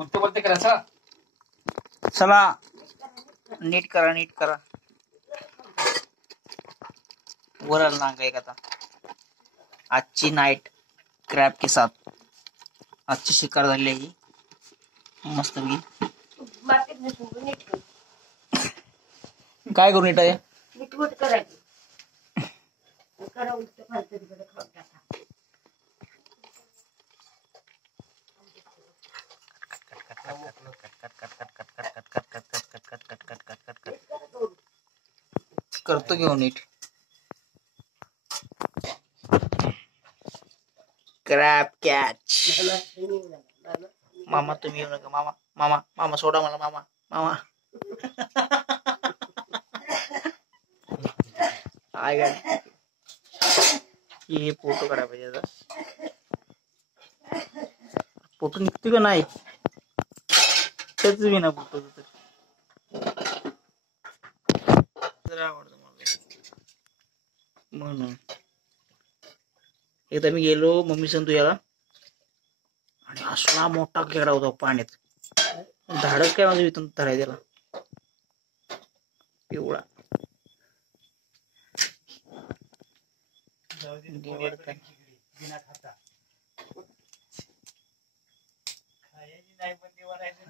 उलट बोलते करायचं. चला नीट करा वर आला ना एक आता. आजची नाईट क्रॅब के साथ आजची शिकार झाली आहे मस्त मी. काय करू नीट आहे करतो घेऊ नीट. Crab catch. मामा तुम्ही येऊ नका. मामा मामा मामा सोडा मला. मामा मामा हे फोटो काढा पाहिजे आता. फोटो निघतो का नाही त्याच विना फोटो तर आवडतं मला म्हणून. एकदा मी गेलो मम्मी सांगतो याला आणि असला मोठा खेळा होता पाण्यात. धाडच काय माझं इथून धराय त्याला पिवळा.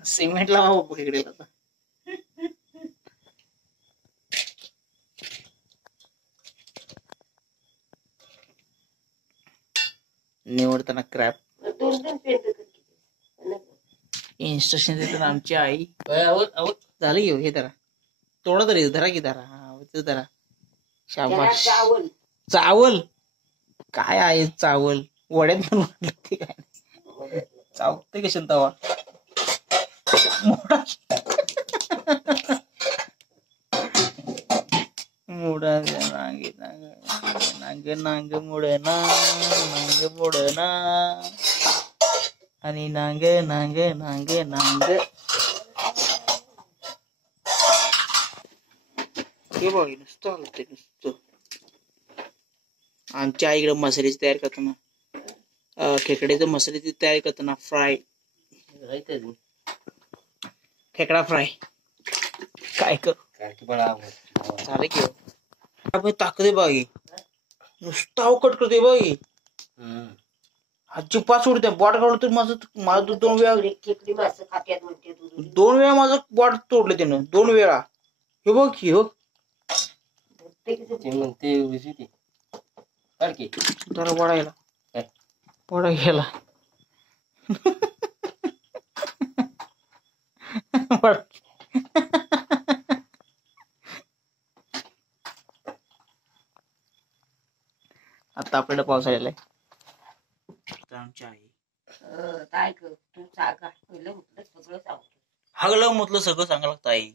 सिमेंट लावा इकडे आता. निवडताना क्रॅप इन्स्ट्रक्शन देतात आमची आई. झालं घेऊ हे धरा. थोडं तरी धरा की धरा. हा धरा. शाबाश. चावल काय आहे चावल. वड्यात पण वाटलं ते काय चावते कशाने तवा मोडा नांगे नांगे नांग मोडना नांग मोडना आणि नांग नांग नांग नांग. हे बघ नुसतं हलते नुसतं. आमच्या आईकडे मसाल्याची तयार करताना खेकड्याचं मसाल्याची तयारी करताना फ्राय खेकडा फ्राय काय कर झालं की आपण ताकदे बाई नुसतं अवकट करते बाई. आजची पाच उडते बॉट काढलं तर माझं 2 वेळा माझं बॉट तोडलं त्यानं 2 वेळा. हे बघ हे बघ जरा वडा गेला आता आपल्याला पाऊस आलेला आहे. आमची आई हगलं म्हटलं सगळं सांगायला लागतं आई.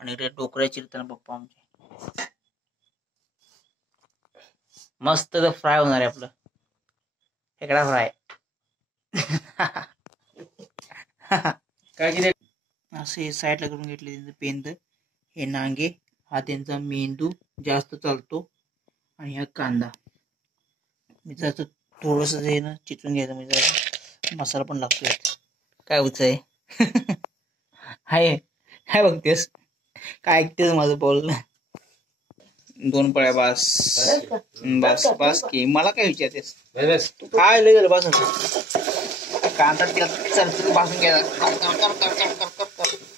आणि डोकऱ्या चिरताना पप्पा आमचे मस्त फ्राय होणार आहे आपलं खेकडा फ्राय. काय असे साईडला करून घेतले त्यांचं पेंद. हे नांगे हा त्यांचा मेंदू जास्त चालतो आणि हा कांदा मी जास्त थोडस हे ना चिचून घ्यायचं म्हणजे मसाला पण लागतोय. काय होत आहे हाय काय बघतेस काय ऐकतेस माझं बोलणं. 2 पळ्या बास बस बस की मला काय विचारतेस काय लय झालं बस. कांदा तिला चरचर भाजून घ्यायचा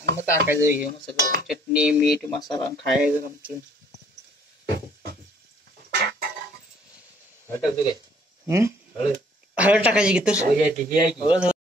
मग टाकायचं हे सगळं चटणी मीठ मसाला खायचं आमचं. हळद टाकायची की तर